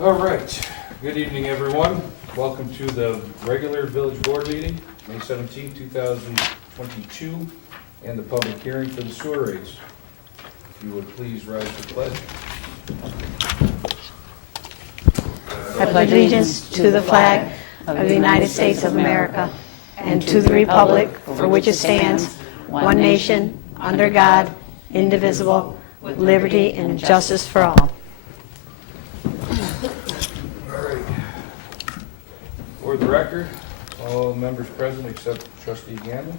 All right, good evening, everyone. Welcome to the regular village board meeting, May 17, 2022, and the public hearing for the sewer rates. If you would please rise for pledge. I pledge allegiance to the flag of the United States of America and to the republic for which it stands, one nation, under God, indivisible, with liberty and justice for all. All right. For the record, all members present except trustee Gammon.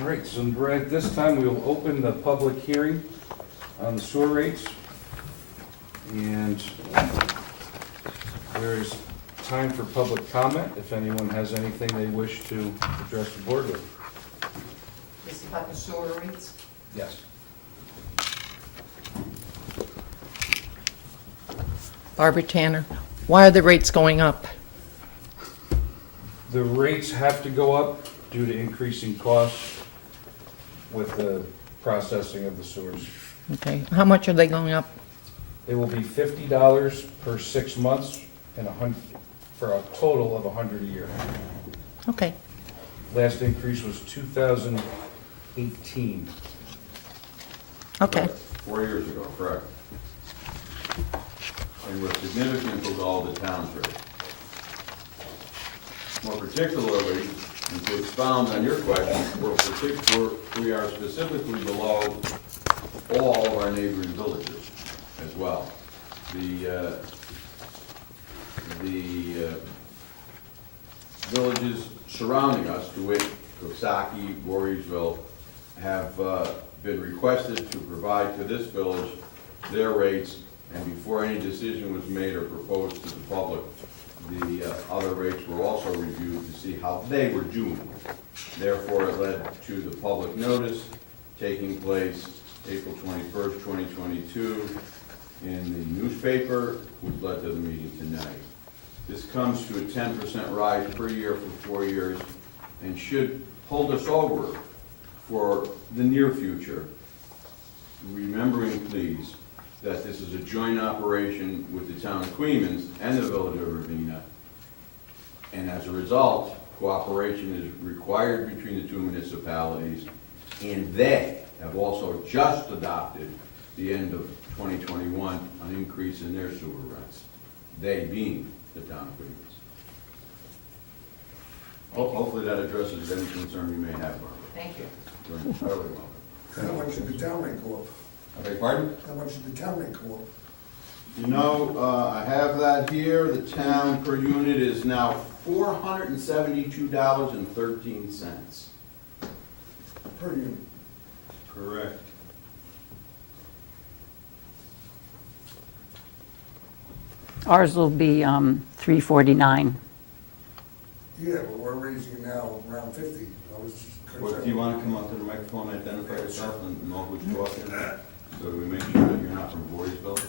All right, so at this time, we will open the public hearing on the sewer rates. And there is time for public comment, if anyone has anything they wish to address the board with. This is about the sewer rates? Yes. Barbara Tanner, why are the rates going up? The rates have to go up due to increasing costs with the processing of the sewers. Okay, how much are they going up? It will be $50 per 6 months and for a total of $100 a year. Okay, Last increase was 2018. okay. 4 years ago, correct. And were significant to all the towns rates. More particularly, and to expound on your question, we are specifically below all of our neighboring villages as well. The villages surrounding us, to which Coxsackie, Voorheesville, have been requested to provide to this village their rates, and before any decision was made or proposed to the public, the other rates were also reviewed to see how they were doing. Therefore, it led to the public notice taking place April 21st, 2022, in the newspaper, which led to the meeting tonight. This comes to a 10% rise per year for 4 years and should hold us over for the near future. Remembering, please, that this is a joint operation with the town of Queens and the village of Ravena. And as a result, cooperation is required between the two municipalities, and they have also just adopted the end of 2021 an increase in their sewer rents, they being the town of Queens. Hopefully that addresses any concern you may have, Barbara. Thank you. You're entirely welcome. How much did the town rate go up? I beg your pardon? How much did the town rate go up? You know, I have that here. The town per unit is now $472.13. Per unit? Correct. Ours will be $349. Yeah, but we're raising it now around 50. I was just What, do you want to come up to the microphone, identify yourself, and know who's talking? So we make sure that you're not from Voorheesville?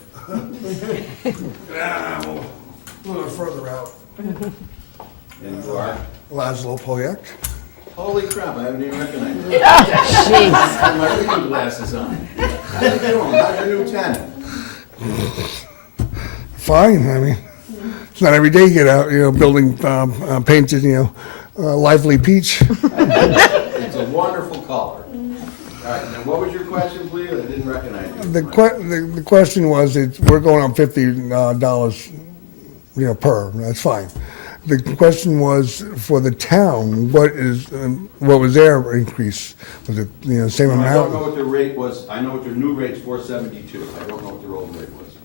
Ah, well, a little further out. And you are? Laszlo Polyak. Holy crap, I haven't even recognized you. I have my reading glasses on. How you doing? How's your new tenant? Fine, I mean, it's not every day you get out, building painted, lively peach. It's a wonderful color. All right, now what was your question, please? I didn't recognize you. The question was, we're going on $50, per, that's fine. The question was, for the town, what was their increase? Was it, same I don't know amount? what their rate was. I know what their new rate's $472. I don't know what their old rate was.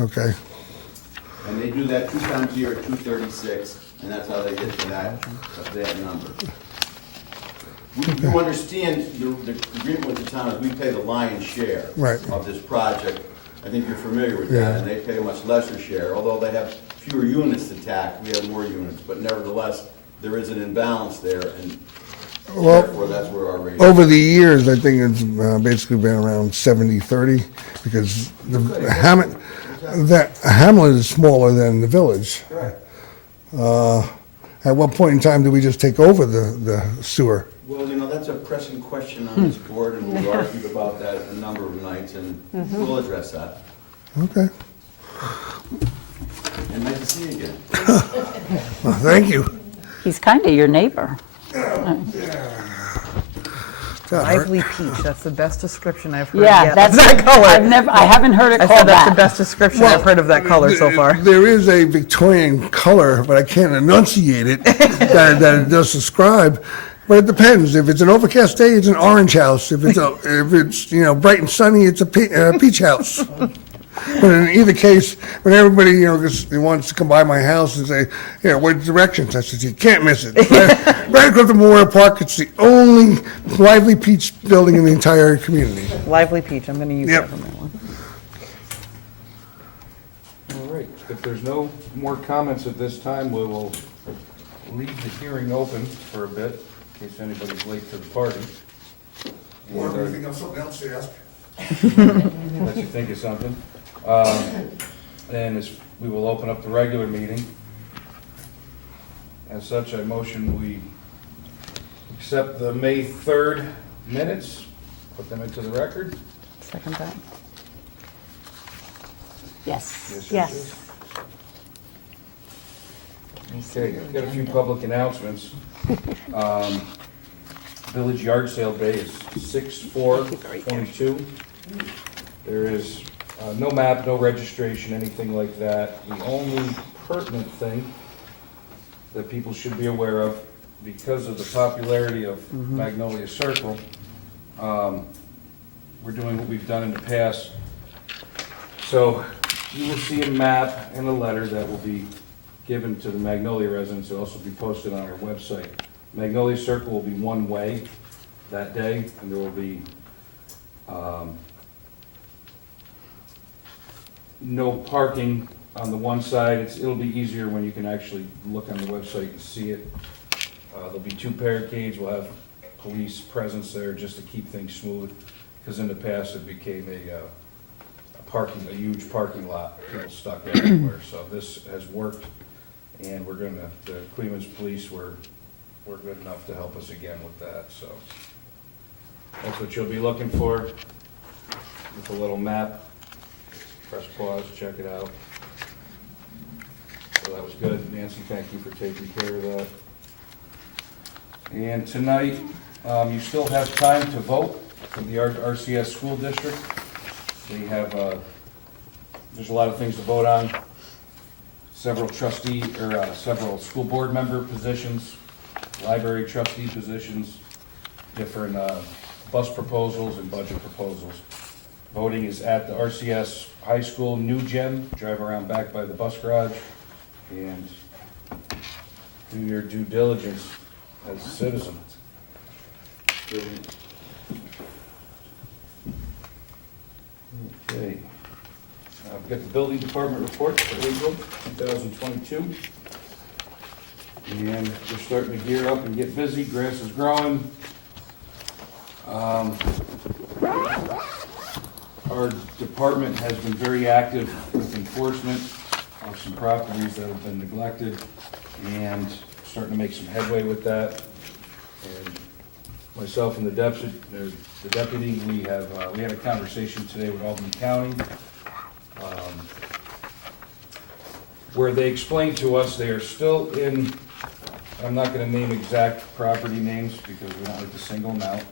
Okay, And they do that 2 times a year at $236, and that's how they get to that number. You understand the agreement with the town is we pay the lion's share Right. of this project. I think you're familiar with Yeah. that, and they pay a much lesser share. Although they have fewer units to tax, we have more units, but nevertheless, there is an imbalance there, and Well, therefore that's where our rate is. over the years, I think it's basically been around 70-30, because Hamlet is smaller than the village. Correct. At what point in time do we just take over the sewer? Well, that's a pressing question on this board, and we've argued about that a number of nights, and we'll address that. Okay, And nice to see you again. well, thank you. He's kind of your neighbor. Lively peach, that's the best description I've heard Yeah, yet that's of that color. I haven't heard it I called said that's the that. best description I've heard of that color so far. There is a Victorian color, but I can't enunciate it, that it does describe. But it depends. If it's an overcast day, it's an orange house. If it's bright and sunny, it's a peach house. But in either case, when everybody just wants to come by my house and say, what directions? I said, you can't miss it. Right across the Memorial Park, it's the only lively peach building in the entire community. Lively peach, I'm gonna use Yep. that for my one. All right, if there's no more comments at this time, we will leave the hearing open for a bit, in case anybody's late to the party. Or anything else, something else to ask? Let you think of something. And we will open up the regular meeting. As such, I motion we accept the May 3rd minutes, put them into the record. Second that. Yes. Yes. Okay, got a few public announcements. Village yard sale day is 6/4/22. There is no map, no registration, anything like that. The only pertinent thing that people should be aware of, because of the popularity of Magnolia Circle, we're doing what we've done in the past. So you will see a map and a letter that will be given to the Magnolia residents. It'll also be posted on our website. Magnolia Circle will be one way that day, and there will be no parking on the one side. It'll be easier when you can actually look on the website and see it. There'll be 2 barricades. We'll have police presence there just to keep things smooth, because in the past it became a huge parking lot, people stuck everywhere. So this has worked, and the Cleveland's police were good enough to help us again with that, so. That's what you'll be looking for, with a little map. Press pause, check it out. So that was good. Nancy, thank you for taking care of that. And tonight, you still have time to vote for the RCS School District. They have, there's a lot of things to vote on. Several several school board member positions, library trustee positions, different bus proposals and budget proposals. Voting is at the RCS High School New Gym. Drive around back by the bus garage and do your due diligence as a citizen. Okay. I've got the building department report for April 2022. And we're starting to gear up and get busy. Grass is growing. Our department has been very active with enforcement of some properties that have been neglected, and starting to make some headway with that. And myself and the deputy, we had a conversation today with Albany County, where they explained to us they are still in, I'm not gonna name exact property names because we don't like to single them out,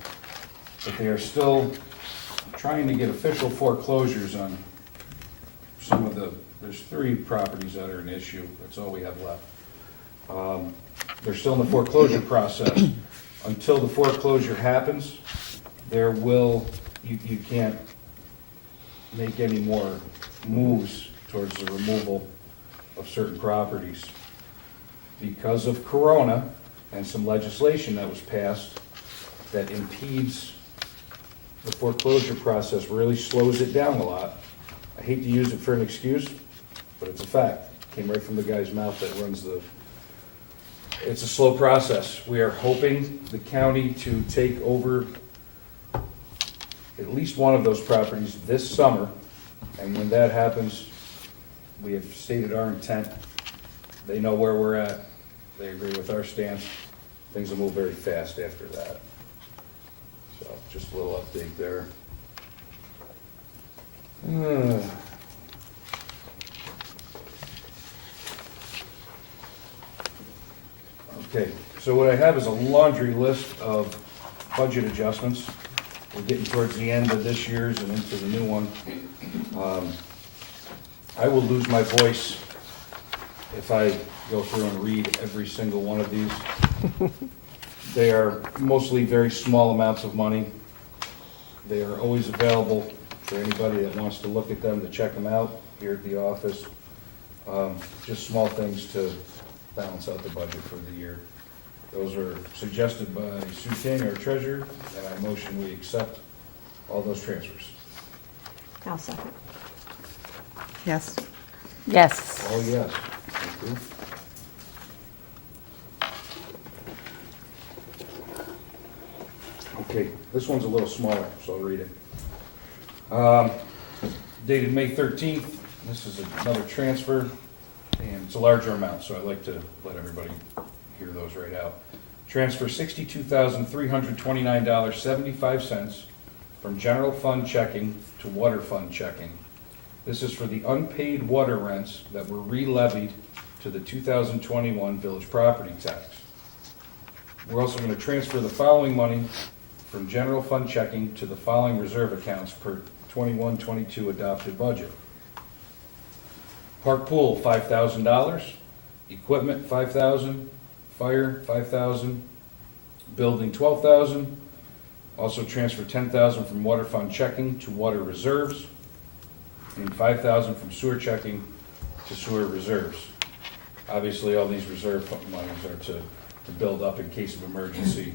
but they are still trying to get official foreclosures on some of there's 3 properties that are an issue. That's all we have left. They're still in the foreclosure process. Until the foreclosure happens, you can't make any more moves towards the removal of certain properties. Because of Corona and some legislation that was passed that impedes the foreclosure process, really slows it down a lot. I hate to use it for an excuse, but it's a fact. It came right from the guy's mouth that runs it's a slow process. We are hoping the county to take over at least one of those properties this summer, and when that happens, we have stated our intent. They know where we're at, they agree with our stance, things will move very fast after that. So, just a little update there. Okay, so what I have is a laundry list of budget adjustments. We're getting towards the end of this year's and into the new one. I will lose my voice if I go through and read every single one of these. They are mostly very small amounts of money. They are always available for anybody that wants to look at them, to check them out here at the office. Just small things to balance out the budget for the year. Those are suggested by Sue King, our treasurer, and I motion we accept all those transfers. I'll second. Yes. Yes. Oh, yes. Thank you. Okay, this one's a little smaller, so I'll read it. Dated May 13th, this is another transfer, and it's a larger amount, so I'd like to let everybody hear those right out. Transfer $62,329.75 from general fund checking to water fund checking. This is for the unpaid water rents that were re-levied to the 2021 village property tax. We're also going to transfer the following money from general fund checking to the following reserve accounts per 21-22 adopted budget. Park pool, $5,000. Equipment, $5,000. Fire, $5,000. Building, $12,000. Also transfer $10,000 from water fund checking to water reserves, and $5,000 from sewer checking to sewer reserves. Obviously, all these reserve monies are to build up in case of emergency.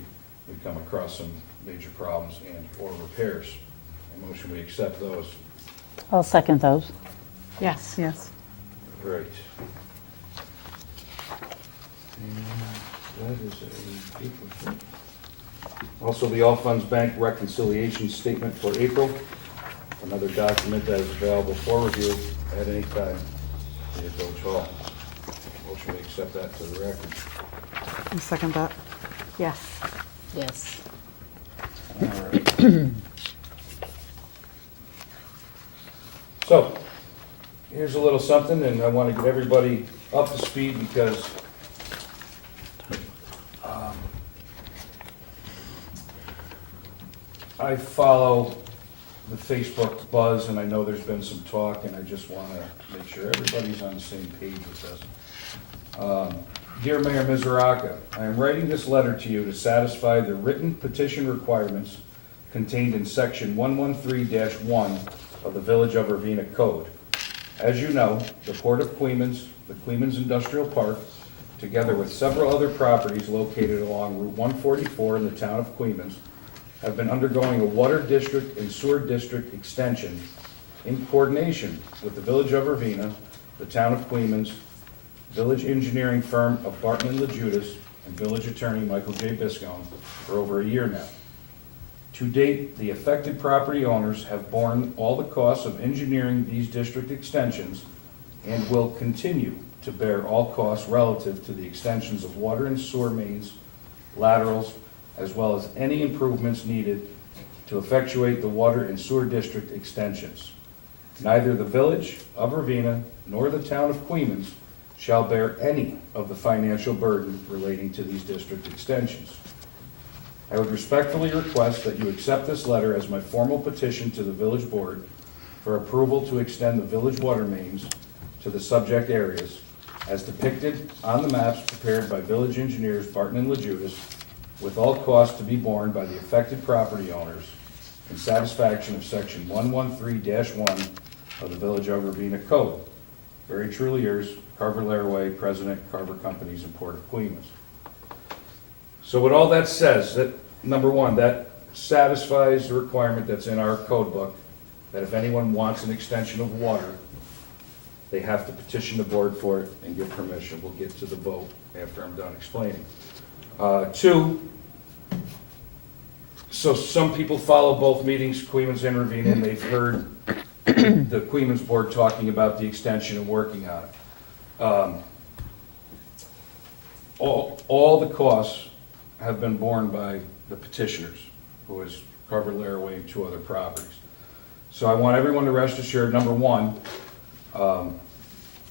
We come across some major problems and or repairs. I motion we accept those. I'll second those. Yes. Yes. Right. And that is a April thing. Also, the All Funds Bank reconciliation statement for April. Another document that is available for review at any time at Village Hall. Motion we accept that to the record. I second that. Yes. Yes. All right. So, here's a little something, and I want to get everybody up to speed because I follow the Facebook buzz, and I know there's been some talk, and I just want to make sure everybody's on the same page with this. Dear Mayor Mizuraka, I am writing this letter to you to satisfy the written petition requirements contained in section 113-1 of the Village of Ravena Code. As you know, the Port of Queens, the Queens Industrial Park, together with several other properties located along Route 144 in the town of Queens, have been undergoing a water district and sewer district extension in coordination with the Village of Ravena, the town of Queens, village engineering firm of Barton and LaJudas, and village attorney Michael J. Biscone for over a year now. To date, the affected property owners have borne all the costs of engineering these district extensions and will continue to bear all costs relative to the extensions of water and sewer mains, laterals, as well as any improvements needed to effectuate the water and sewer district extensions. Neither the Village of Ravena nor the town of Queens shall bear any of the financial burden relating to these district extensions. I would respectfully request that you accept this letter as my formal petition to the village board for approval to extend the village water mains to the subject areas as depicted on the maps prepared by village engineers Barton and LaJudas, with all costs to be borne by the affected property owners in satisfaction of section 113-1 of the Village of Ravena Code. Very truly yours, Carver Laraway, President, Carver Companies, and Port of Queens. So what all that says, that number one, that satisfies the requirement that's in our code book, that if anyone wants an extension of water, they have to petition the board for it and get permission. We'll get to the vote after I'm done explaining. Two, so some people follow both meetings, Queens and Ravena, and they've heard the Queens board talking about the extension and working on it. all the costs have been borne by the petitioners, who has covered Laraway and 2 other properties. So I want everyone to rest assured, number one,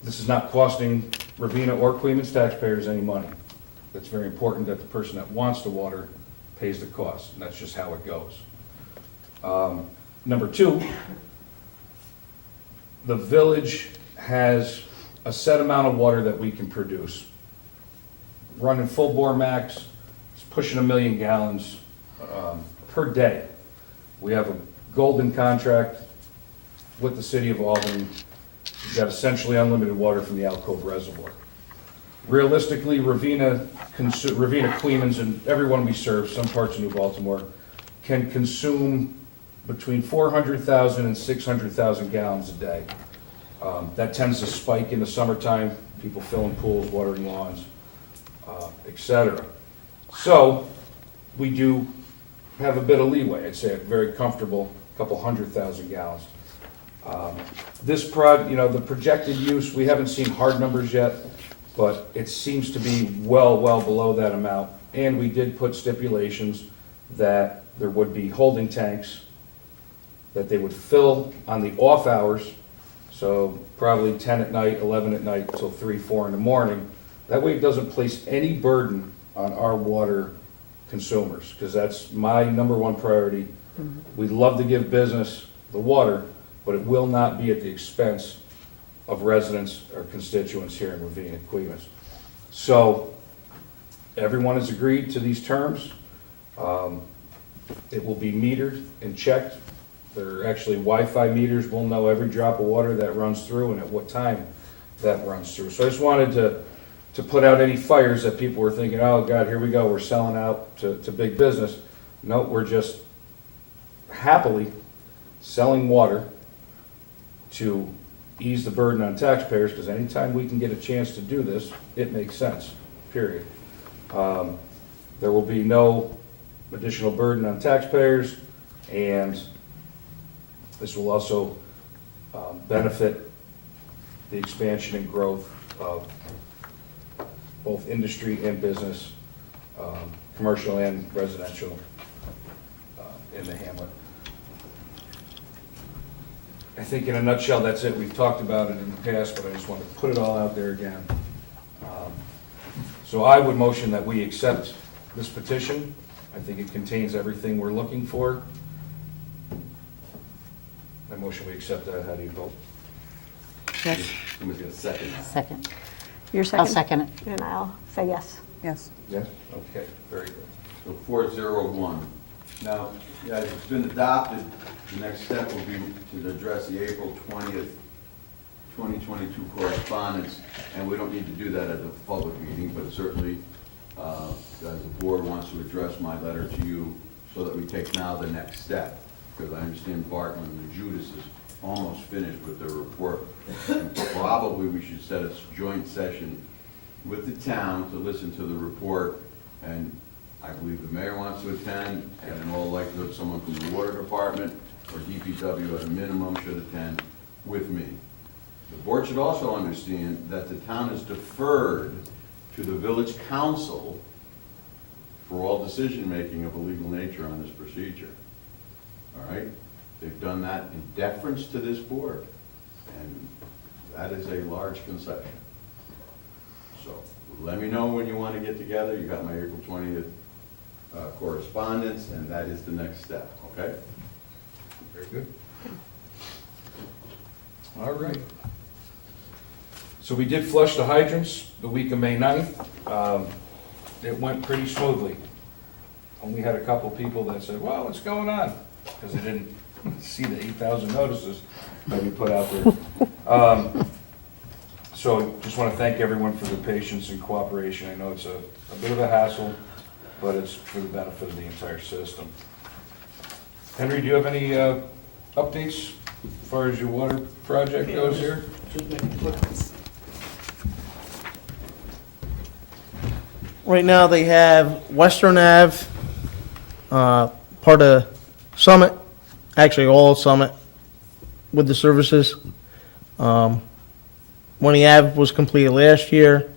this is not costing Ravena or Queens taxpayers any money. It's very important that the person that wants the water pays the cost, and that's just how it goes. Number two, the village has a set amount of water that we can produce. Running full bore max, it's pushing 1 million gallons per day. We have a golden contract with the city of Albany. We've got essentially unlimited water from the Alcove Reservoir. Realistically, Ravena, Queens, and everyone we serve, some parts of New Baltimore, can consume between 400,000 and 600,000 gallons a day. That tends to spike in the summertime, people filling pools, watering lawns, et cetera. So we do have a bit of leeway. I'd say a very comfortable couple 100,000 gallons. The projected use, we haven't seen hard numbers yet, but it seems to be well below that amount. And we did put stipulations that there would be holding tanks, that they would fill on the off hours, so probably 10 at night, 11 at night, till 3, 4 in the morning. That way it doesn't place any burden on our water consumers, because that's my number one priority. We'd love to give business the water, but it will not be at the expense of residents or constituents here in Ravena, Queens. So everyone has agreed to these terms. It will be metered and checked. There are actually Wi-Fi meters. We'll know every drop of water that runs through and at what time that runs through. So I just wanted to put out any fires that people were thinking, oh God, here we go, we're selling out to big business. No, we're just happily selling water to ease the burden on taxpayers, because anytime we can get a chance to do this, it makes sense, period. There will be no additional burden on taxpayers, and this will also benefit the expansion and growth of both industry and business, commercial and residential in the hamlet. I think in a nutshell, that's it. We've talked about it in the past, but I just want to put it all out there again. So I would motion that we accept this petition. I think it contains everything we're looking for. I motion we accept that. How do you vote? Yes. Somebody's gonna second that. Second. You're I'll second? second it. And I'll say yes. Yes. Yes? Okay, very good. So 401. Now, as it's been adopted, the next step will be to address the April 20th, 2022 correspondence, and we don't need to do that at the public meeting, but certainly, as the board wants to address my letter to you, so that we take now the next step, because I understand Bartlett and the Judas is almost finished with their report. And probably we should set a joint session with the town to listen to the report, and I believe the mayor wants to attend, and in all likelihood, someone from the water department or DPW at a minimum should attend with me. The board should also understand that the town is deferred to the village council for all decision-making of a legal nature on this procedure. All right? They've done that in deference to this board, and that is a large concession. So let me know when you want to get together. You got my April 20th correspondence, and that is the next step, okay? Very good. All right. So we did flush the hydrants the week of May 9th. It went pretty smoothly. Only had a couple people that said, well, what's going on? Because they didn't see the 8,000 notices that we put out there. So just want to thank everyone for their patience and cooperation. I know it's a bit of a hassle, but it's for the benefit of the entire system. Henry, do you have any updates as far as your water project goes here? Right now, they have Western Ave, part of Summit, actually all Summit with the services. Money Ave was completed last year.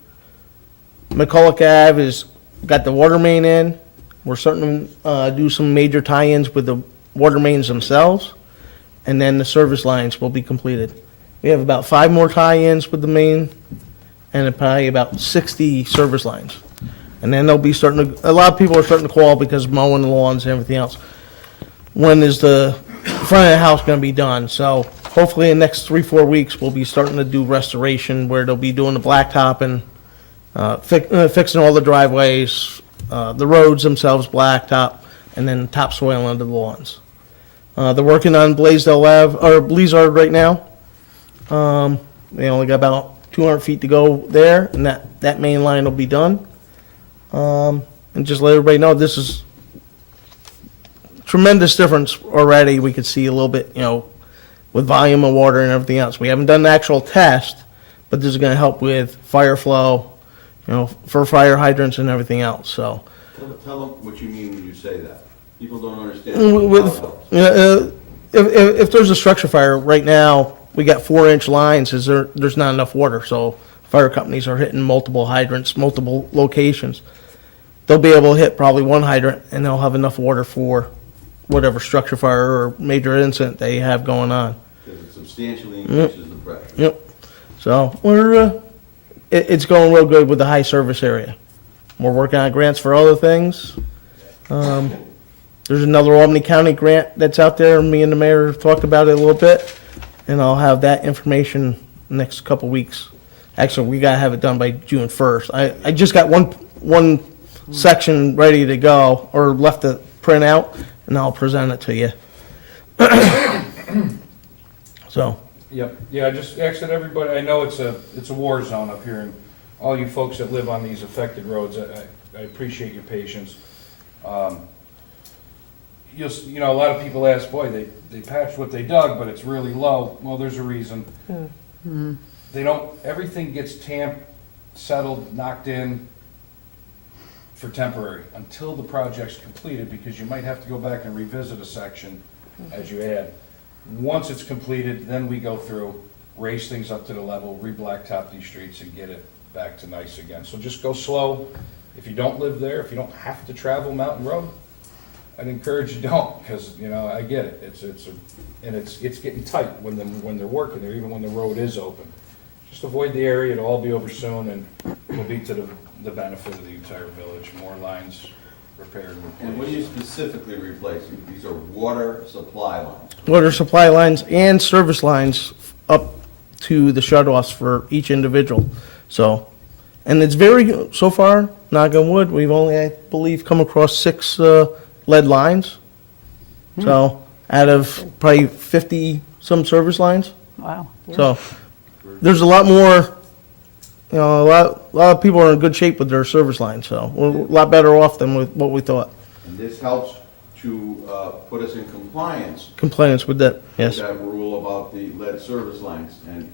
McCulloch Ave is, got the water main in. We're starting to do some major tie-ins with the water mains themselves, and then the service lines will be completed. We have about 5 more tie-ins with the main, and probably about 60 service lines. And then they'll be starting to, a lot of people are starting to call because mowing the lawns and everything else. When is the front of the house gonna be done? So hopefully in the next 3-4 weeks, we'll be starting to do restoration where they'll be doing the blacktop and fixing all the driveways, the roads themselves blacktop, and then topsoil under the lawns. They're working on Blaisdell Ave, or Blizzard right now. They only got about 200 feet to go there, and that main line will be done. And just let everybody know, this is tremendous difference already. We could see a little bit, with volume of water and everything else. We haven't done the actual test, but this is gonna help with fire flow, for fire hydrants and everything else, so. Tell them what you mean when you say that. People don't understand. With, how it helps. if there's a structure fire, right now, we got 4-inch lines, there's not enough water, so fire companies are hitting multiple hydrants, multiple locations. They'll be able to hit probably one hydrant, and they'll have enough water for whatever structure fire or major incident they have going on. Because it substantially increases the pressure. Yep. So we're, it's going real good with the high service area. We're working on grants for other things. There's another Albany County grant that's out there. Me and the mayor talked about it a little bit, and I'll have that information next couple weeks. Actually, we gotta have it done by June 1st. I just got one section ready to go, or left to print out, and I'll present it to you. So. Yep, yeah, just exit everybody, I know it's a war zone up here, and all you folks that live on these affected roads, I appreciate your patience. A lot of people ask, boy, they patched what they dug, but it's really low. Well, there's a reason. They don't, everything gets tamped, settled, knocked in for temporary until the project's completed, because you might have to go back and revisit a section as you add. Once it's completed, then we go through, raise things up to the level, re-blacktop these streets and get it back to nice again. So just go slow. If you don't live there, if you don't have to travel Mountain Road, I'd encourage you don't, because, I get it. It's getting tight when they're working there, even when the road is open. Just avoid the area, it'll all be over soon, and it'll be to the benefit of the entire village. More lines repaired and And what are you replaced. specifically replacing? These are water supply lines. Water supply lines and service lines up to the shut-offs for each individual. So, and it's very, so far, knock on wood, we've only, I believe, come across 6 lead lines. So, out of probably 50-some service lines. Wow. So, there's a lot more, a lot of people are in good shape with their service lines, so we're a lot better off than with what we thought. And this helps to put us in compliance Compliance with that, with yes. that rule about the lead service lines. And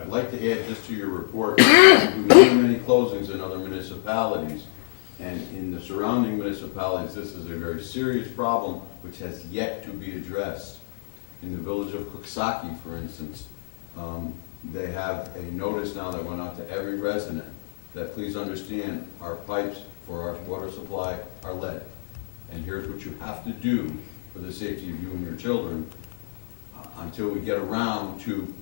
I'd like to add just to your report, we do many closings in other municipalities. And in the surrounding municipalities, this is a very serious problem which has yet to be addressed. In the village of Cooksaki, for instance, they have a notice now that went out to every resident that please understand our pipes for our water supply are lead. And here's what you have to do for the safety of you and your children until we get around to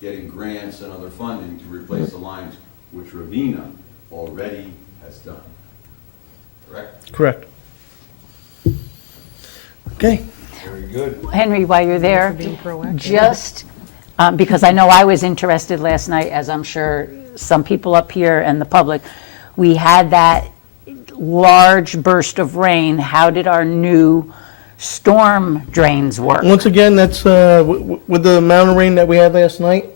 getting grants and other funding to replace the lines, which Ravena already has done. Correct? Correct. Okay. Very good. Henry, while you're there, just because I know I was interested last night, as I'm sure some people up here and the public, we had that large burst of rain. How did our new storm drains work? Once again, that's with the amount of rain that we had last night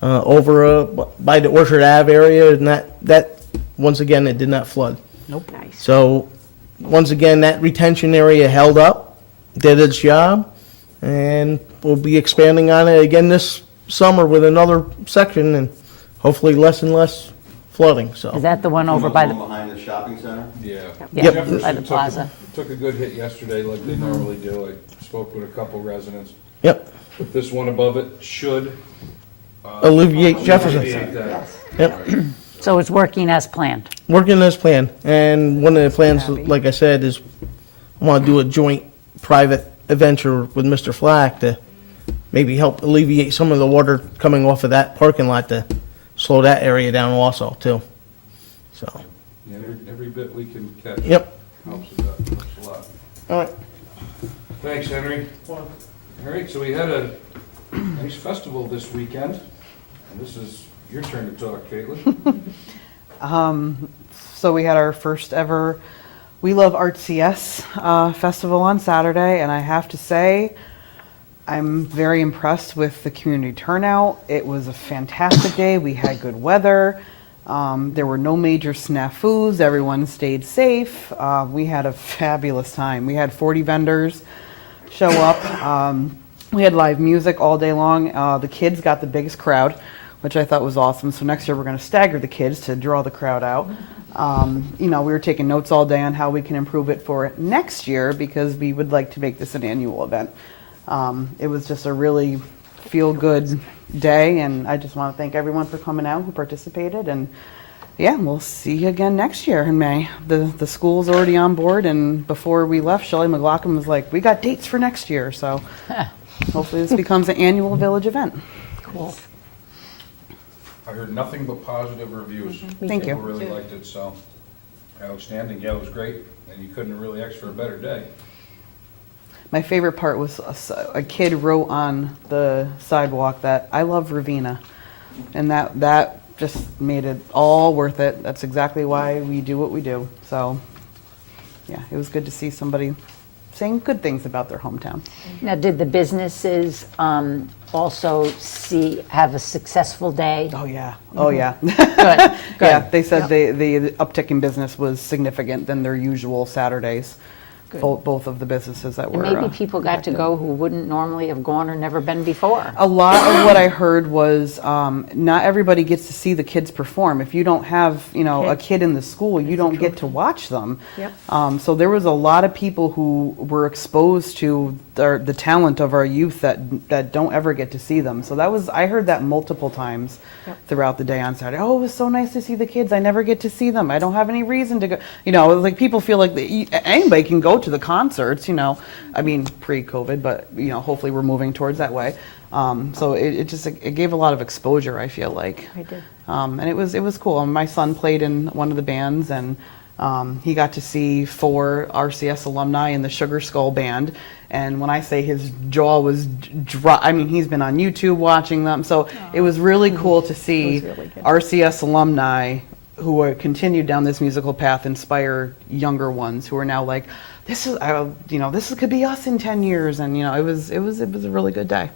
over by the Orchard Ave area, and that once again, it did not flood. Nope. Nice. So once again, that retention area held up, did its job, and we'll be expanding on it again this summer with another section, and hopefully less and less flooding, so. Is that the one over by the, Behind the shopping center? Yeah. Yeah, Jefferson by the took plaza. Took a good hit yesterday like they normally do. I spoke with a couple residents. Yep, But this one above it should. alleviate Jefferson. alleviate that. Right. So it's working as planned. Working as planned, and one of the plans, like I said, is I want to do a joint private adventure with Mr. Flack to maybe help alleviate some of the water coming off of that parking lot to slow that area down also, too. So, Yeah, every bit we can catch. yep. Helps a lot. All right. Thanks, Henry. All right, so we had a nice festival this weekend, and this is your turn to talk, Caitlin. So we had our first ever We Love RCS festival on Saturday, and I have to say, I'm very impressed with the community turnout. It was a fantastic day. We had good weather. There were no major snafus. Everyone stayed safe. We had a fabulous time. We had 40 vendors show up. We had live music all day long. The kids got the biggest crowd, which I thought was awesome. So next year we're going to stagger the kids to draw the crowd out. We were taking notes all day on how we can improve it for next year because we would like to make this an annual event. It was just a really feel-good day, and I just want to thank everyone for coming out who participated. And yeah, we'll see you again next year in May. The school's already on board, and before we left, Shelley McLaughlin was like, "We got dates for next year." So hopefully this becomes an annual village event. Cool. I heard nothing but positive reviews. Thank you. People really liked it, so outstanding. Yeah, it was great, and you couldn't really ask for a better day. My favorite part was a kid wrote on the sidewalk that I love Ravena, and that just made it all worth it. That's exactly why we do what we do. So yeah, it was good to see somebody saying good things about their hometown. Now, did the businesses also have a successful day? Oh yeah, oh yeah. Good, good. Yeah, they said the uptick in business was significant than their usual Saturdays. Both of the businesses that And were maybe people got to impacted. go who wouldn't normally have gone or never been before. A lot of what I heard was not everybody gets to see the kids perform. If you don't have, a kid in the school, you don't get to watch them. Yep. So there was a lot of people who were exposed to the talent of our youth that don't ever get to see them. So I heard that multiple times throughout the day on Saturday. Oh, it was so nice to see the kids. I never get to see them. I don't have any reason to go. Like people feel like anybody can go to the concerts, I mean, pre-COVID, but, hopefully we're moving towards that way. So it gave a lot of exposure, I feel like. I did. And it was cool. And my son played in one of the bands, and he got to see 4 RCS alumni in the Sugar Skull Band. And when I say his jaw was dropped, I mean, he's been on YouTube watching them. So it was really cool to see really good. RCS alumni who are continued down this musical path inspire younger ones who are now like, this could be us in 10 years. And, it was a really good day.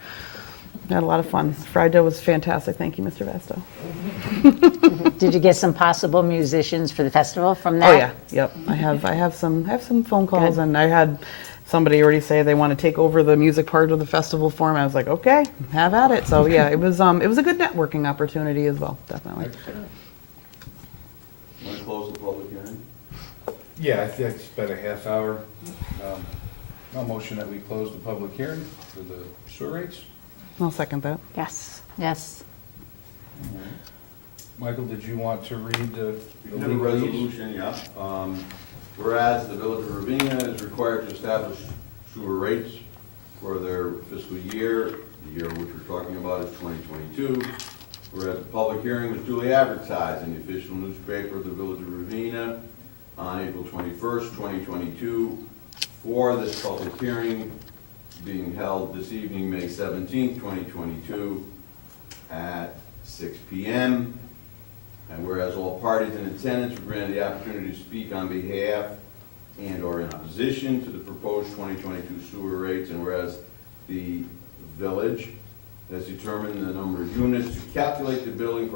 I had a lot of fun. Friday was fantastic. Thank you, Mr. Vesto. Did you get some possible musicians for the festival from that? Oh yeah, yep. I have some phone calls, Good. and I had somebody already say they want to take over the music part of the festival for me. I was like, okay, have at it. So yeah, it was a good networking opportunity as well, definitely. Want to close the public hearing? Yeah, I think it's about a half hour. I'll motion that we close the public hearing for the sewer rates. I'll second that. Yes. Yes. Michael, did you want to read the We have a legalese? resolution, yeah. Whereas the village of Ravena is required to establish sewer rates for their fiscal year, the year which we're talking about is 2022. Whereas the public hearing was duly advertised in the official newspaper of the village of Ravena on April 21st, 2022. For this public hearing being held this evening, May 17th, 2022 at 6 p.m. And whereas all parties in attendance were granted the opportunity to speak on behalf and/or in opposition to the proposed 2022 sewer rates, and whereas the village has determined the number of units to calculate the billing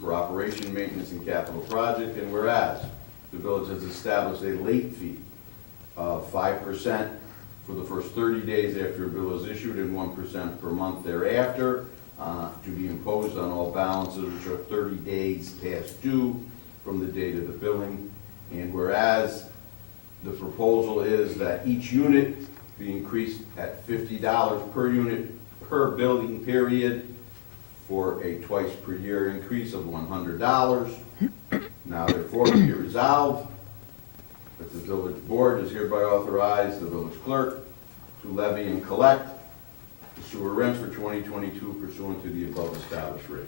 for operation, maintenance, and capital project, and whereas the village has established a late fee of 5% for the first 30 days after a bill is issued and 1% per month thereafter, to be imposed on all balances which are 30 days past due from the date of the billing. And whereas the proposal is that each unit be increased at $50 per unit per billing period for a twice per year increase of $100. Now therefore be it resolved that the village board is hereby authorized the village clerk to levy and collect the sewer rents for 2022 pursuant to the above established rate.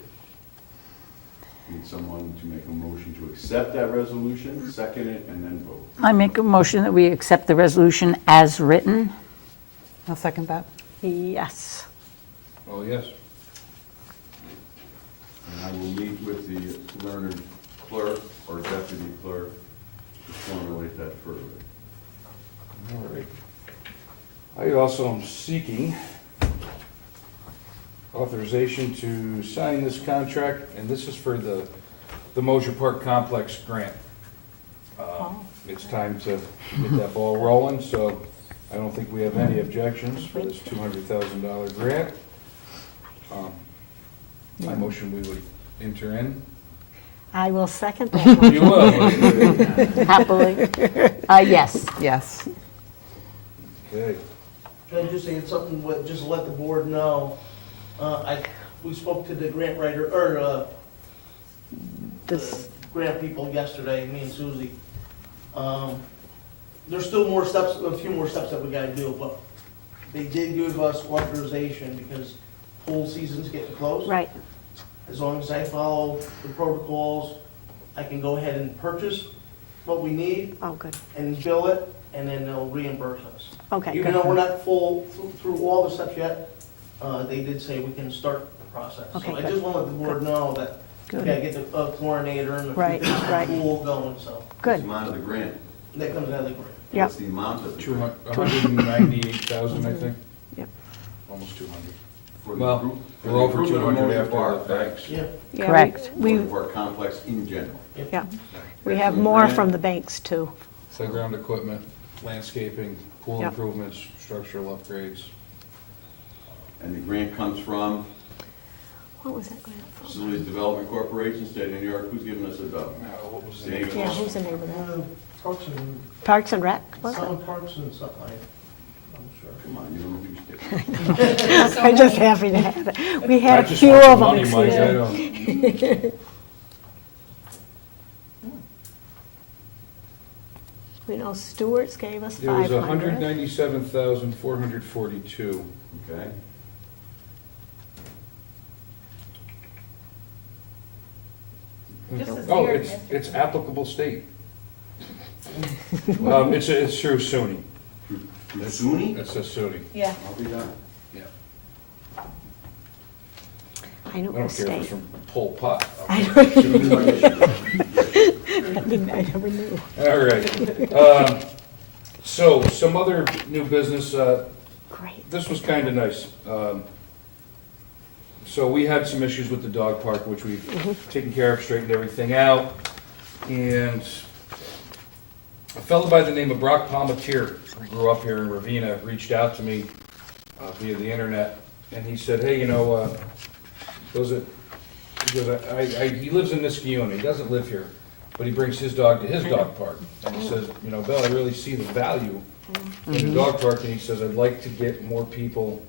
Need someone to make a motion to accept that resolution, second it, and then vote. I make a motion that we accept the resolution as written. I'll second that. Yes. Oh, yes. And I will meet with the learned clerk or deputy clerk to formulate that further. All right. I also am seeking authorization to sign this contract, and this is for the Mosier Park Complex grant. It's time to get that ball rolling, so I don't think we have any objections for this $200,000 grant. My motion we would enter in. I will second that one. You will. Happily. Yes. Yes. Okay. Can I just say something, just to let the board know, we spoke to the grant writer, or, the grant people yesterday, me and Susie. There's still more steps, a few more steps that we gotta do, but they did give us authorization because pool season's getting close. Right. As long as I follow the protocols, I can go ahead and purchase what we need Oh, good. and bill it, and then they'll reimburse us. Okay, Even good. though we're not full through all the steps yet, they did say we can start the process. Okay, So I good. just want to let the board know that we Good. gotta get the chlorinator and the Right, right. pool going, so What's Good. the amount of the grant? that comes out of the grant. Yep. What's the amount of the grant? 198,000, I think. Yep. Almost 200. For the Well, group- for we're the over improvement of 200 Mosier after Park, the right? banks. Yeah. Yeah, Correct. We, Mosier Park complex in general. yeah, we have more from the banks too. Playground equipment, landscaping, pool Yep. improvements, structural upgrades. And the grant comes from What was that grant from? Facilities Development Corporation, State of New York. Who's giving us a dub? What was the Dave. name of Yeah, this? who's the name of that? Parks and, Parks and Rec, was it? some parks and something like, I'm sure. Come on, you don't know who you're skipping. I'm just happy to have it. We I had a just few want the of them money, this Mike, I year. don't. We know Stewart's gave us There was 500. 197,442. Okay? Oh, it's applicable state. It's through SUNY. From SUNY? It says SUNY. Yeah. I'll be done. Yeah. I know I it don't was care if it's state. from Pol Pot. I never knew. All right. So, some other new business, Great. this was kind of nice. So we had some issues with the dog park, which we've taken care of, straightened everything out. And a fellow by the name of Brock Palmatier, who grew up here in Ravena, reached out to me via the internet. And he said, hey, he lives in this community, he doesn't live here, but he brings his dog to his dog park. And he says, Bill, I really see the value in the dog park, and he says, I'd like to get more people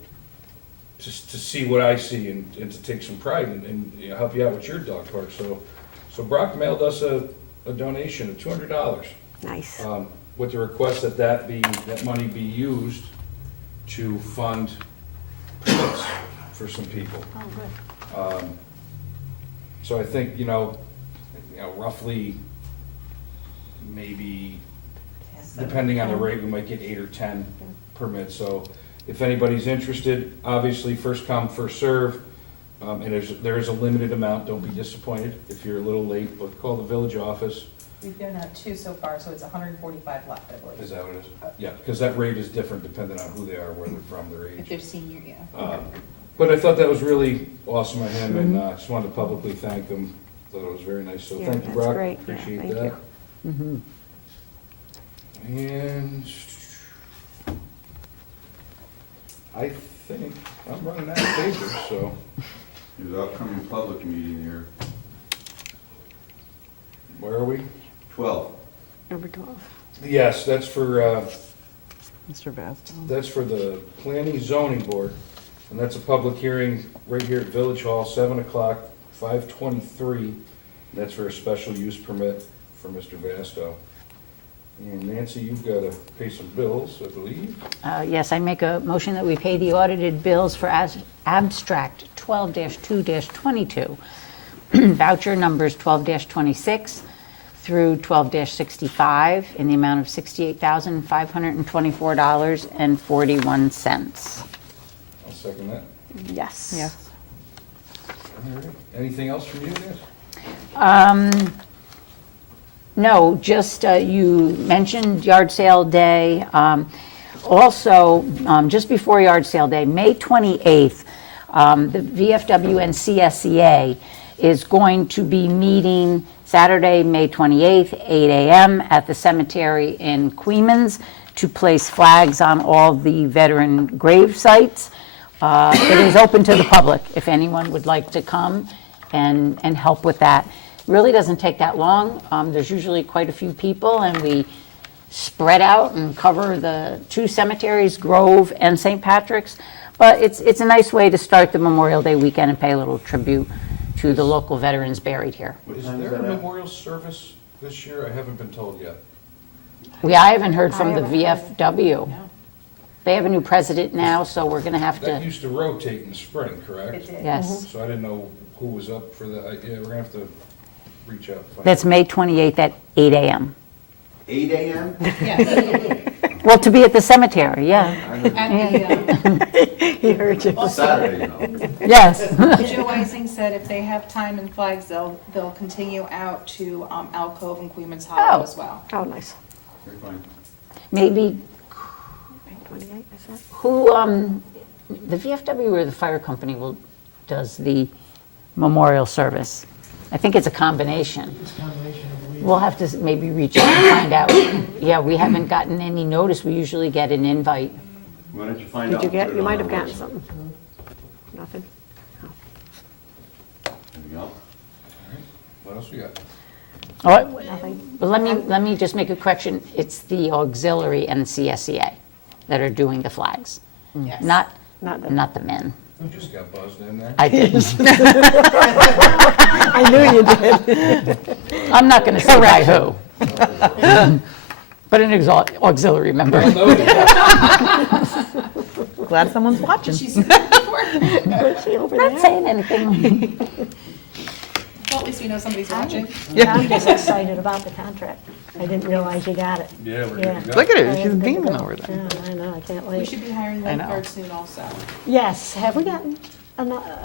to see what I see and to take some pride and help you out with your dog park. So Brock mailed us a donation of $200 Nice. with the request that money be used to fund permits for some people. Oh, good. So I think, roughly, maybe, depending on the rate, we might get 8 or 10 permits. So if anybody's interested, obviously, first come, first serve. And there is a limited amount, don't be disappointed if you're a little late, but call the village office. We've given out 2 so far, so it's 145 left, I believe. Is that what it is? Yeah, because that rate is different depending on who they are, where they're from, their If age. they're senior, yeah. But I thought that was really awesome of him, and I just wanted to publicly thank him. Thought it was very nice, so Yeah, thank you, that's Brock. great. Yeah, Appreciate thank that. you. And I think I'm running out of papers, so. There's an upcoming public meeting here, Where are we? 12. Number 12. Yes, that's for Mr. Bastow. the planning zoning board. And that's a public hearing right here at Village Hall, 7 o'clock, 5:23. That's for a special use permit for Mr. Vasto. And Nancy, you've got to pay some bills, I believe. Yes, I make a motion that we pay the audited bills for abstract 12-2-22, voucher numbers 12-26 through 12-65 in the amount of $68,524.41. I'll second that. Yes. Yes. All right. Anything else from you guys? No, just you mentioned yard sale day. Also, just before yard sale day, May 28th, the VFW and CSEA is going to be meeting Saturday, May 28th, 8 a.m. at the cemetery in Queens to place flags on all the veteran grave sites. It is open to the public if anyone would like to come and help with that. Really doesn't take that long. There's usually quite a few people, and we spread out and cover the two cemeteries, Grove and St. Patrick's. But it's a nice way to start the Memorial Day weekend and pay a little tribute to the local veterans buried here. Is there a memorial service this year? I haven't been told yet. I haven't heard from the VFW. They have a new president now, so we're going to have That to, used to rotate in the spring, correct? It did. yes. So I didn't know who was up for that. Yeah, we're gonna have to reach out. Find That's out. May 28th at 8 a.m. 8 a.m.? Well, to be at the cemetery, yeah. At the, He heard you. Saturday, you know. Yes. Joe Ising said if they have time and flags, they'll continue out to Alcove and Queens Hollow Oh. as well. Oh, nice. Very fine. Maybe 28, is that? who, the VFW or the fire company does the memorial service? I think it's a combination. We'll have to maybe reach out and find out. Yeah, we haven't gotten any notice. We usually get an invite. Why don't you find Did out? you and get, put it you on might our have gotten website. something. Nothing? Anything else? What else we got? All right, Nothing? but let me just make a correction. It's the auxiliary and the CSEA that are doing the flags, Yes. not Not the, the men. You just got buzzed in there. I didn't. I knew you did. I'm not going to say by who. But an auxiliary member. Well noted. Glad someone's watching. She's before. Is she over Not there? saying anything. Well, at least we know somebody's watching. Yeah, I'm just excited about the contract. I didn't realize you got it. Yeah, we're Yeah. good to go. Look at I her, she's am good to beaming go. over there. Yeah, I know, I can't We wait. should be hiring I know. lifeguards soon also. Yes, have we gotten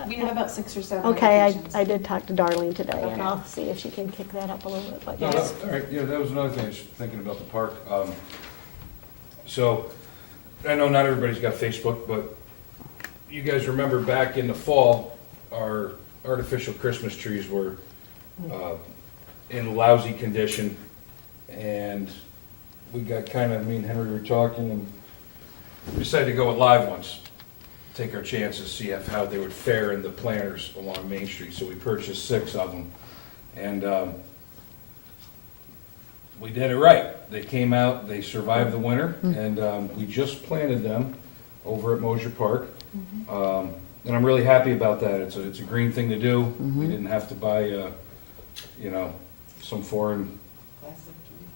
We have about 6 or 7 Okay, applications. I did talk to Darlene today, and Okay. I'll see if she can kick that up a little bit, but No, yes. all right, yeah, that was another thing, I was thinking about the park. So, I know not everybody's got Facebook, but you guys remember back in the fall, our artificial Christmas trees were in lousy condition, and we got me and Henry were talking, and we decided to go with live ones. Take our chances, see how they would fare in the planters along Main Street, so we purchased 6 of them. And we did it right. They came out, they survived the winter, and we just planted them over at Mosier Park. And I'm really happy about that. It's a green thing to do. We didn't have to buy, some foreign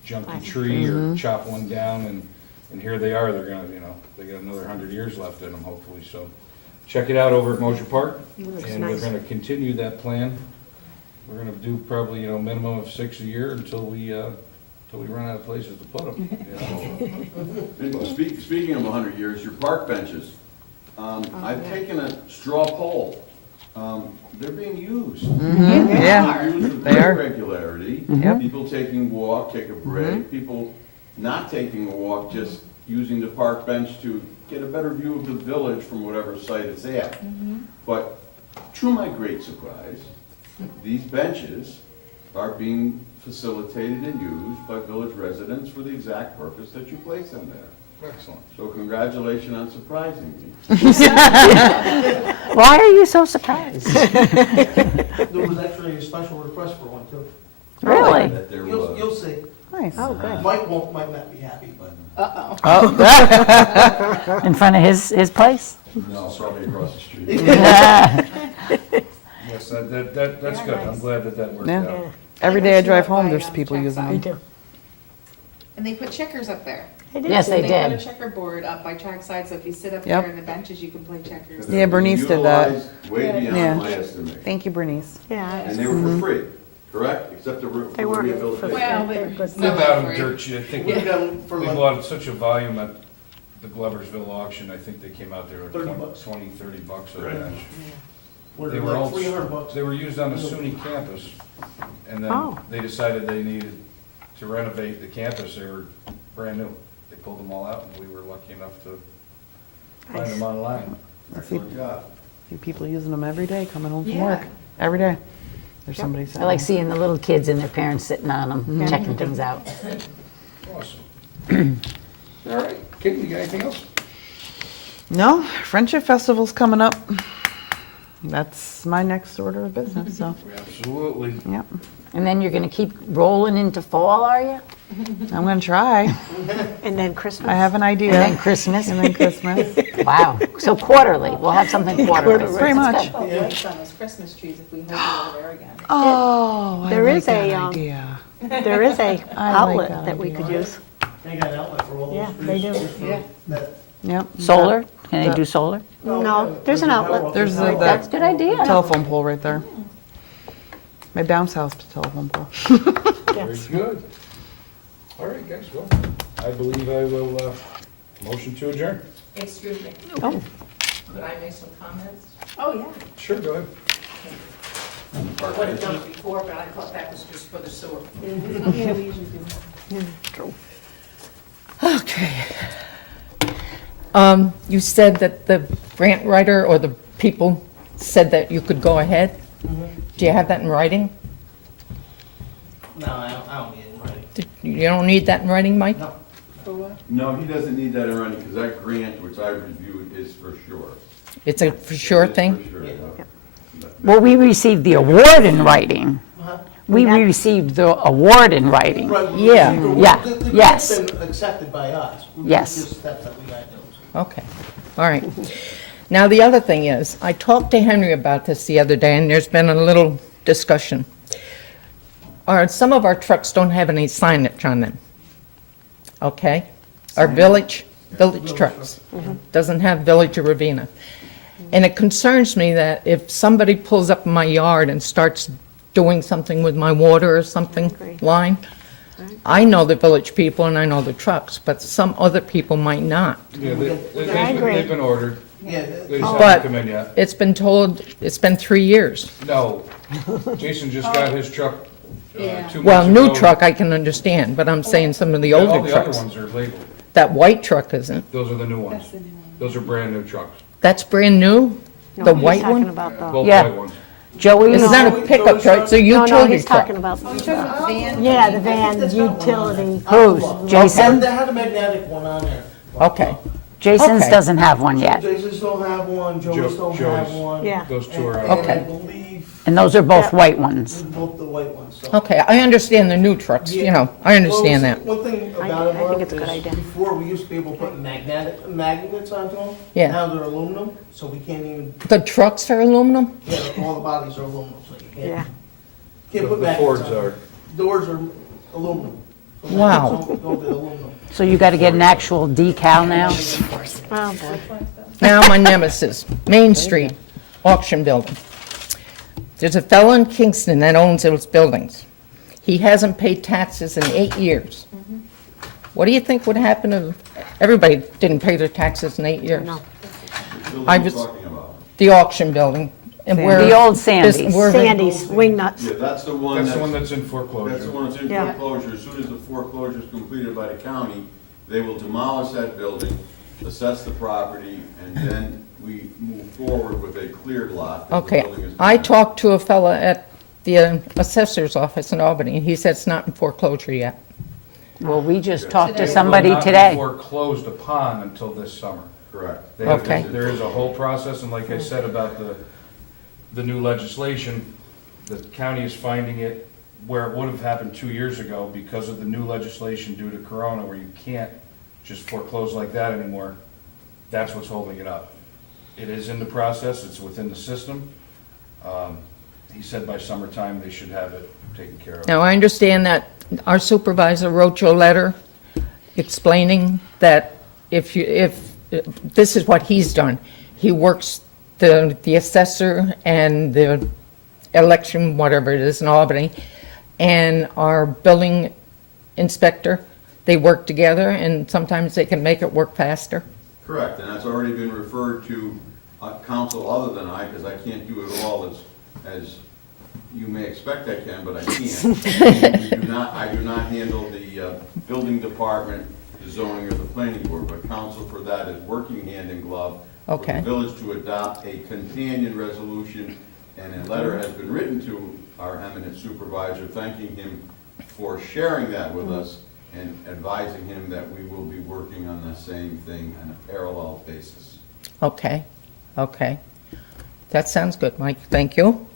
junky tree or chop one down, and here they are. They're gonna, they got another 100 years left in them, hopefully. So check it out over at Mosier Park, Looks and we're nice. gonna continue that plan. We're gonna do probably, minimum of 6 a year until we run out of places to put them. And speaking of 100 years, your park benches, I've taken a straw poll. They're being used. Yeah, They're used with they are. great regularity. Yep. People taking a walk, take a break, people not taking a walk, just using the park bench to get a better view of the village from whatever site it's at. But to my great surprise, these benches are being facilitated and used by village residents for the exact purpose that you place them there. Excellent. So congratulations on surprising me. Why are you so surprised? There was actually a special request for one too. Really? That there You'll was. see. nice. Oh, good. Mike might not be happy, but In front of his place? No, probably across the street. Yes, that's good. I'm glad that worked Yeah. out. Every day I drive home, there's people using I them. And they put checkers up there. Yes, they They put a did. checkerboard up by trackside, so if you sit up Yep. there on the benches, you can play checkers. Yeah, Bernice did that. Utilized Way Yeah. beyond my estimate. Thank you, Bernice. Yeah. And they were for free, correct? Except the They weren't rehabilitation. Well, They're they're good. still Without free. them dirt cheap, I think We we got them for like, bought such a volume at the Gloversville auction, I think they came out there at 30 bucks. 20, 30 bucks a Right. bench. what They are were all, like 300 bucks. they were used on the SUNY campus, and then Oh. they decided they needed to renovate the campus, they were brand new. They pulled them all out, and we were lucky enough to find Nice. them online. Excellent job. You people using them every day, coming home from Yeah. work. Every day. There's somebody sitting. I like seeing the little kids and their parents sitting on them, checking things out. Awesome. All right, Katie, you got anything else? No, Friendship Festival's coming up. That's my next order of business, so, Absolutely. yep. And then you're gonna keep rolling into fall, are you? I'm gonna try. And then Christmas. I have an idea. And then Christmas? And then Christmas. Wow, so quarterly, we'll have something quarterly. Pretty much. That's good. Oh, nice on those Christmas trees if we hold it over there again. Oh, I There like is that a, idea. There is a I like outlet that that we could idea. use. They got an outlet for all those. Yeah, they do. trees. Yeah. That- Yep. Solar, can they do solar? No, there's an outlet. There's power. the- That's a good idea. Telephone pole right there. My bounce house telephone pole. Very good. All right, guys, well, I believe I will, motion to adjourn. Excuse me, Oh, could I make some comments? Oh, yeah. Sure, go ahead. I would have done it before, but I thought that was just for the sewer. Yeah, we usually do. true. Okay. You said that the grant writer or the people said that you could go ahead? Do you have that in writing? No, I don't need it, right? You don't need that in writing, Mike? No. For what? No, he doesn't need that in writing, because that grant, which I reviewed, is for sure. It's a for sure It is thing? for sure, yeah. Well, we received the award in writing. Huh? We received the award in writing. Right, we Yeah, received the- yeah, the yes. grant's been accepted by us. Yes. Just steps that we gotta do. Okay, all right. Now, the other thing is, I talked to Henry about this the other day, and there's been a little discussion. Some of our trucks don't have any signage on them, okay? Our village trucks doesn't have Village of Ravena. And it concerns me that if somebody pulls up in my yard and starts doing something with my water or something agree. line, I know the village people and I know the trucks, but some other people might not. Yeah, I agree. they've been ordered. Yeah, They just But- haven't come in yet. It's been told, it's been 3 years. No, Jason just got his truck, Yeah. 2 Well, months ago. new truck I can understand, but I'm saying some of the Yeah, all older the other trucks. ones are labeled. That white truck isn't. Those are the new ones. That's the new one. Those are brand new trucks, That's brand new? No, The he's white talking one? about the, both Yeah. white ones. Joey, It's not a pickup truck, it's a no, utility he's truck. talking about, Oh, you're talking about the van? yeah, the van utility. who's? Jason? They had a magnetic one on there. Okay. Jason's Okay. doesn't have one yet. Jason's don't have one, Joey's don't have Joey's. one. Yeah. Those two are And out. I Okay. believe And those are both Yeah. white ones. both the white ones, so. Okay, I understand the new trucks, you know, I understand that. One thing I about it, think Mark, it's a good is idea. before, we used to be able to put magnets onto them. Yeah. Now they're aluminum, so we can't even, The trucks are aluminum? yeah, all the bodies are aluminum, so you Yeah. can't put The magnets Fords on them. are. Doors are aluminum. So Wow. magnets don't be aluminum. So you got to get an actual decal now? Oh, boy. Now my nemesis, Main Street auction building. There's a fellow in Kingston that owns those buildings. He hasn't paid taxes in 8 years. What do you think would happen if everybody didn't pay their taxes in 8 years? No. Building I you're was- talking about. The auction building. And where The old this- Sandy's. where- Sandy's, wing nuts. Yeah, that's the one That's the one that's, that's in that's foreclosure. the one that's in Yeah. foreclosure. As soon as the foreclosure is completed by the county, they will demolish that building, assess the property, and then we move forward with a cleared lot. that the Okay, building is I condemned. talked to a fella at the assessor's office in Albany, and he said it's not in foreclosure yet. Well, we just talked to It will somebody not be today. foreclosed upon until this summer. Correct. They have- Okay. There is a whole process, and like I said about the new legislation, the county is finding it where it would have happened 2 years ago because of the new legislation due to Corona, where you can't just foreclose like that anymore. That's what's holding it up. it is in the process, it's within the system. He said by summertime, they should have it taken care of. Now, I understand that our supervisor wrote you a letter explaining that if this is what he's done. He works the assessor and the election, whatever it is in Albany, and our building inspector, they work together, and sometimes they can make it work faster. Correct, and that's already been referred to council other than I, because I can't do it all as you may expect I can, but I can't. I do not handle the building department, the zoning, or the planning board, but council for that is working hand in glove with Okay. the village to adopt a companion resolution, and a letter has been written to our eminent supervisor thanking him for sharing that with us and advising him that we will be working on the same thing on a parallel basis. Okay, okay. That sounds good, Mike, thank you.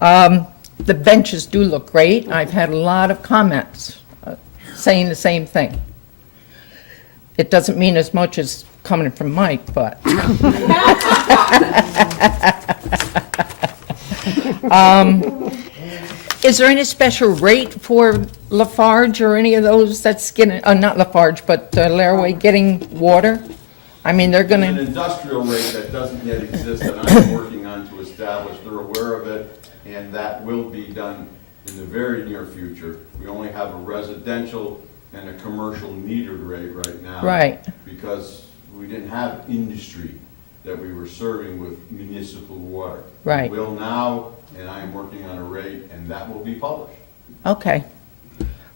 The benches do look great. I've had a lot of comments saying the same thing. It doesn't mean as much as coming from Mike, but. Is there any special rate for Lafarge or any of those that's getting, not Lafarge, but Laraway getting water? I mean, they're There's an gonna, industrial rate that doesn't yet exist that I'm working on to establish. They're aware of it, and that will be done in the very near future. We only have a residential and a commercial metered rate right now. Right. Because we didn't have industry that we were serving with municipal water. Right. We will now, and I am working on a rate, and that will be published. okay.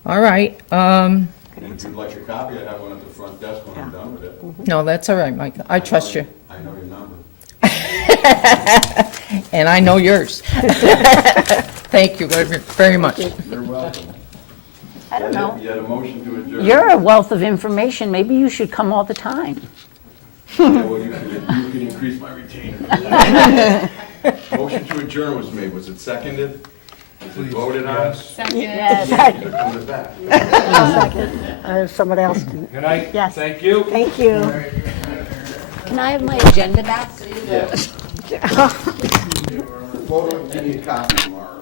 All right, And if you'd like a copy, I have one at the front desk when I'm done with it. no, that's all right, Mike. I trust you, I know your number. and I know yours. Thank you very much. You're welcome. I don't know. You had a motion to adjourn. You're a wealth of information. Maybe you should come all the time. Yeah, well, you can increase my retainer. Motion to adjourn was made, was it seconded? Was it voted on? Second. They're coming back. Somebody else. Good night. Yes. Thank you. Thank you. Can I have my agenda back? Yes. Photo, give me a copy tomorrow.